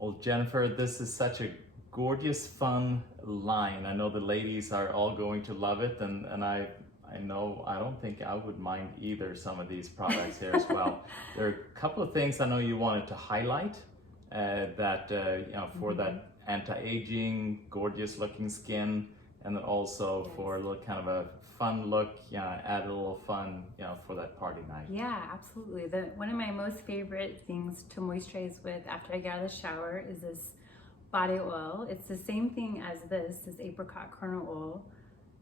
Well, Jennifer, this is such a gorgeous, fun line. I know the ladies are all going to love it, and I know I don't think I would mind either some of these products here as well. There are a couple of things I know you wanted to highlight that for that anti-aging, gorgeous looking skin, and then also for a little kind of a fun look, add a little fun, for that party night. Yeah, absolutely. One of my most favorite things to moisturize with after I get out of the shower is this body oil. It's the same thing as this apricot kernel oil,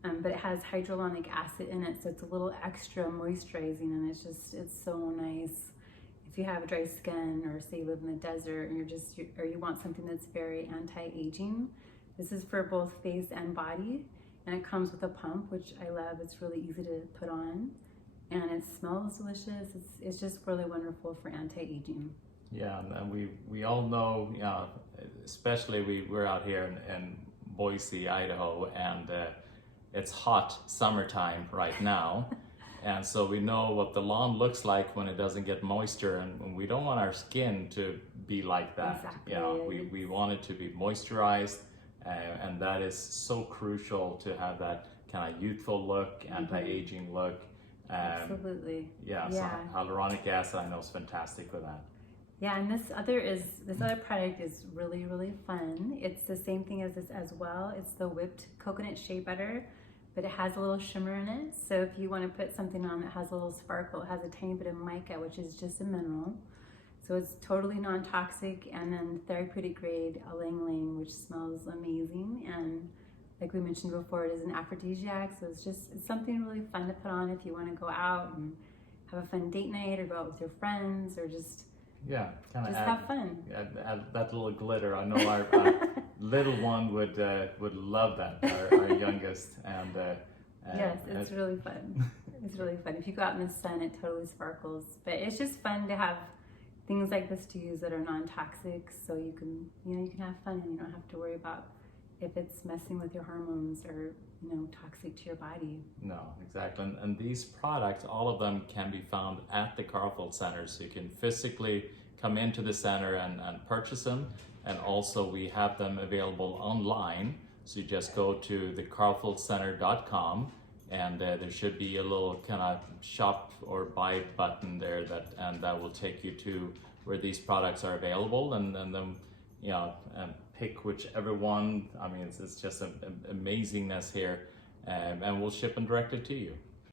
but it has hyaluronic acid in it, so it's a little extra moisturizing, and it's so nice. If you have dry skin, or say you live in the desert and or you want something that's very anti-aging, this is for both face and body, and it comes with a pump, which I love. It's really easy to put on, and it smells delicious. It's just really wonderful for anti-aging. Yeah, and we all know, especially we're out here in Boise, Idaho, and it's hot summertime right now. And so we know what the lawn looks like when it doesn't get moisture, and we don't want our skin to be like that. Exactly. We want it to be moisturized, and that is so crucial to have that kind of youthful look, anti-aging look. Absolutely. Yeah, so hyaluronic acid I know is fantastic for that. Yeah, and this other product is really, really fun. It's the same thing as this as well. It's the whipped coconut shea butter, but it has a little shimmer in it. So if you want to put something on that has a little sparkle, it has a tiny bit of mica, which is just a mineral. So it's totally non-toxic, and then therapeutic grade ylang-ylang, which smells amazing. And like we mentioned before, it is an aphrodisiac. So it's something really fun to put on if you want to go out and have a fun date night, or go out with your friends, or just have fun. Add that little glitter. I know our little one would love that. Our youngest, and yes, it's really fun. It's really fun. If you go out in the sun, it totally sparkles. But it's just fun to have things like this to use that are non-toxic, so you can have fun, and you don't have to worry about if it's messing with your hormones or toxic to your body. No, exactly. And these products, all of them can be found at the Carlfold Center, so you can physically come into the center and purchase them. And also we have them available online, so you just go to thecarlfoldcenter.com, and there should be a little kind of shop or buy button there, that will take you to where these products are available, and then pick whichever one. I mean, it's just an amazingness here, and we'll ship them directly to you.